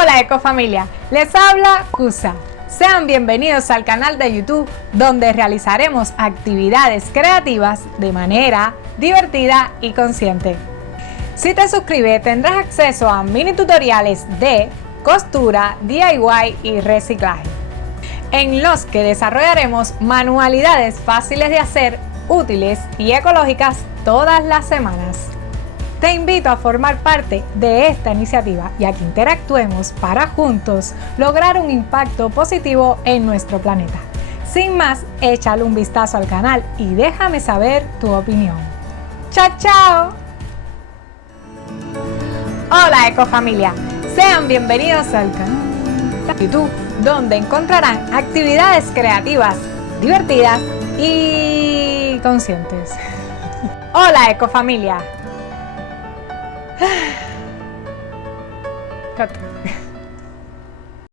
Hola Ecofamilia, les habla Cusa. Sean bienvenidos al canal de YouTube donde realizaremos actividades creativas de manera divertida y consciente. Si te suscribes tendrás acceso a mini tutoriales de costura, DIY y reciclaje, en los que desarrollaremos manualidades fáciles de hacer, útiles y ecológicas todas las semanas. Te invito a formar parte de esta iniciativa y a que interactuemos para juntos lograr un impacto positivo en nuestro planeta. Sin más, échale un vistazo al canal y déjame saber tu opinión. ¡Chao, chao! Hola Ecofamilia, sean bienvenidos al canal de YouTube donde encontrarán actividades creativas, divertidas y conscientes. Hola Ecofamilia. Cut.